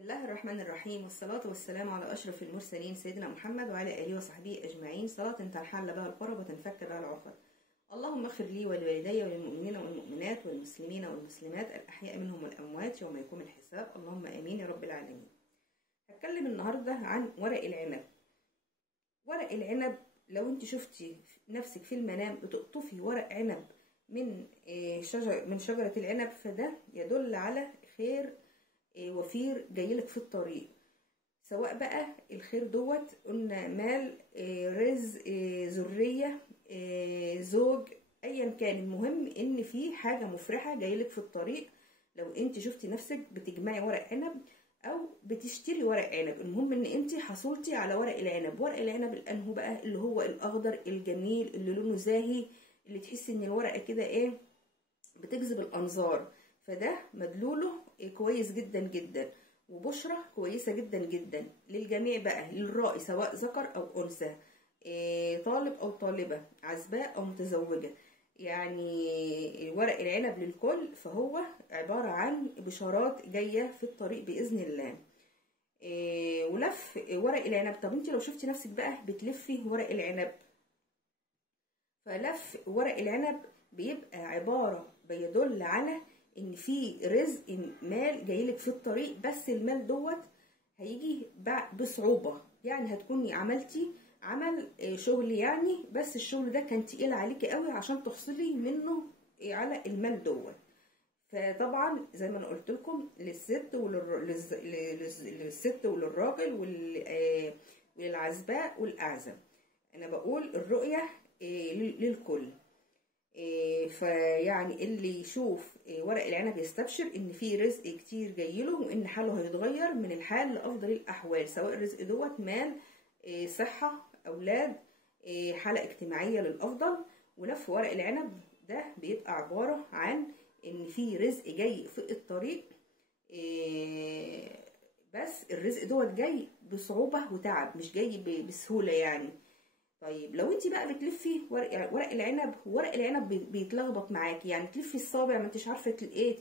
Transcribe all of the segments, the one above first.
بسم الله الرحمن الرحيم، والصلاة والسلام على أشرف المرسلين سيدنا محمد وعلى آله وصحبه أجمعين، صلاة تنحل بها الكرب وتنفك بها العقد. اللهم اغفر لي ولوالدي وللمؤمنين والمؤمنات والمسلمين والمسلمات الأحياء منهم والأموات يوم يقوم الحساب، اللهم آمين يا رب العالمين. هتكلم النهاردة عن ورق العنب. ورق العنب لو انت شفتي نفسك في المنام بتقطفي ورق عنب من شجرة العنب، فده يدل على خير وفير جايلك في الطريق، سواء بقى الخير دوت قلنا مال، رزق، ذرية، زوج، ايا كان. المهم ان في حاجة مفرحة جايلك في الطريق. لو انت شفتي نفسك بتجمعي ورق عنب او بتشتري ورق عنب، المهم ان انت حصلتي على ورق العنب. ورق العنب الانهو بقى اللي هو الاخضر الجميل اللي لونه زاهي، اللي تحسي ان الورقة كده ايه بتجذب الانظار، فده مدلوله كويس جدا جدا وبشرة كويسة جدا جدا للجميع بقى، للرائي سواء ذكر او انثى، طالب او طالبة، عزباء او متزوجة. يعني ورق العنب للكل، فهو عبارة عن بشارات جاية في الطريق بإذن الله. ولف ورق العنب. طب انت لو شفتي نفسك بقى بتلفي ورق العنب، فلف ورق العنب بيبقى عبارة بيدل على ان في رزق مال جايلك في الطريق، بس المال دوت هيجي بصعوبة. يعني هتكوني عملتي عمل شغل يعني، بس الشغل ده كان تقيل عليكي قوي عشان تحصلي منه على المال دوت. فطبعا زي ما انا قلت لكم للست وللراجل وللعزباء والاعزب، انا بقول الرؤية للكل. فيعني اللي يشوف ورق العنب يستبشر ان في رزق كتير جايله، وان حاله هيتغير من الحال لافضل الاحوال، سواء الرزق دوت مال، صحة، اولاد، حالة اجتماعية للافضل. ولف ورق العنب ده بيبقى عبارة عن ان في رزق جاي في الطريق، بس الرزق دوت جاي بصعوبة وتعب، مش جاي بسهولة يعني. طيب لو انت بقى بتلفي ورق العنب، ورق العنب بيتلخبط معاكي، يعني تلفي الصابع ما انتش عارفه ايه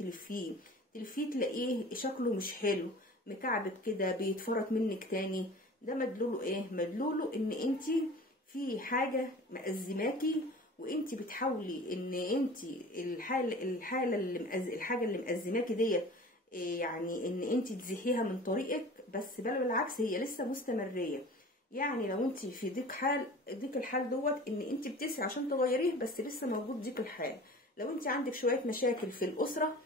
تلفيه تلاقيه شكله مش حلو، مكعبت كده، بيتفرط منك تاني. ده مدلوله ايه؟ مدلوله ان انت في حاجه مأزماكي، وانت بتحاولي ان انت الحاجه اللي مأزماكي ديت، يعني ان انت تزيحيها من طريقك، بس بل بالعكس هي لسه مستمريه. يعني لو انت في ضيق الحال دوت ان انت بتسعي عشان تغيريه، بس لسه موجود ضيق الحال. لو انت عندك شويه مشاكل في الاسره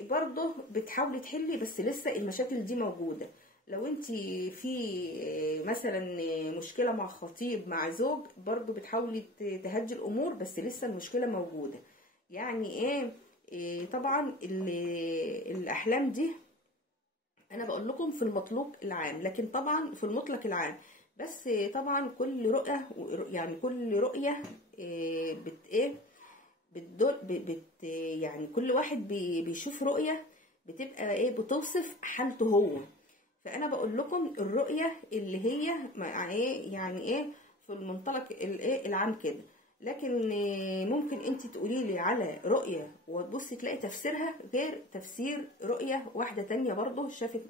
برضه بتحاولي تحلي، بس لسه المشاكل دي موجوده. لو انت في مثلا مشكله مع خطيب، مع زوج، برضه بتحاولي تهدي الامور، بس لسه المشكله موجوده. يعني ايه طبعا الاحلام دي انا بقول لكم في المطلق العام، لكن طبعا في المطلق العام. بس طبعا كل رؤية، يعني كل رؤية يعني كل واحد بيشوف رؤية بتبقى بتوصف حالته هو. فانا بقول لكم الرؤية اللي هي يعني في المنطلق العام كده. لكن ممكن انت تقولي لي على رؤية وتبصي تلاقي تفسيرها غير تفسير رؤية واحدة تانية برضو شافت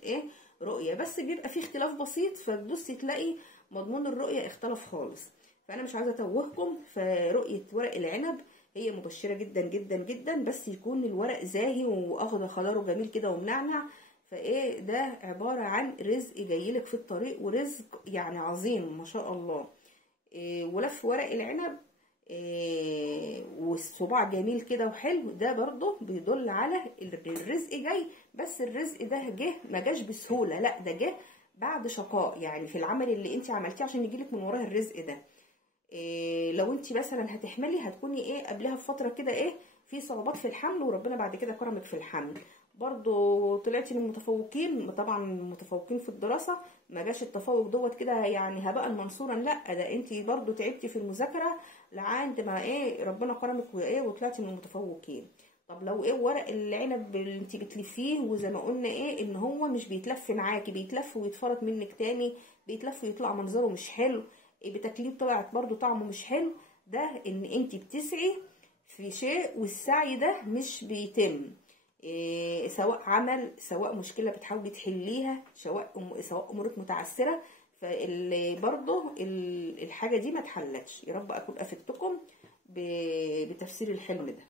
رؤية، بس بيبقى فيه اختلاف بسيط، فتبصي تلاقي مضمون الرؤية اختلف خالص. فانا مش عايزة اتوهكم. فرؤية ورق العنب هي مبشرة جدا جدا جدا، بس يكون الورق زاهي واخضر خضاره جميل كده ومنعنع. ده عبارة عن رزق جايلك في الطريق، ورزق يعني عظيم ما شاء الله. ولف ورق العنب والصباع جميل كده وحلو، ده برضه بيدل على الرزق جاي، بس الرزق ده جه ما جاش بسهوله، لا ده جه بعد شقاء، يعني في العمل اللي انت عملتيه عشان يجيلك من وراه الرزق ده. لو انت مثلا هتحملي هتكوني قبلها بفتره كده في صعوبات في الحمل، وربنا بعد كده كرمك في الحمل، برضو طلعتي من المتفوقين. طبعا المتفوقين في الدراسة ما جاش التفوق دوت كده يعني هباء منصورا، لا ده انت برضو تعبتي في المذاكرة لعند ما ربنا كرمك وطلعتي من المتفوقين. طب لو ورق العنب اللي انت بتلفيه، وزي ما قلنا ان هو مش بيتلف معاكي، بيتلف ويتفرط منك تاني، بيتلف ويطلع منظره مش حلو، بتكليف طلعت برضو طعمه مش حلو، ده ان انت بتسعي في شيء والسعي ده مش بيتم. سواء عمل، سواء مشكلة بتحاولي تحليها، سواء أمورك متعسرة، برضه الحاجة دي ما اتحلتش. يا رب أكون أفدتكم بتفسير الحلم ده.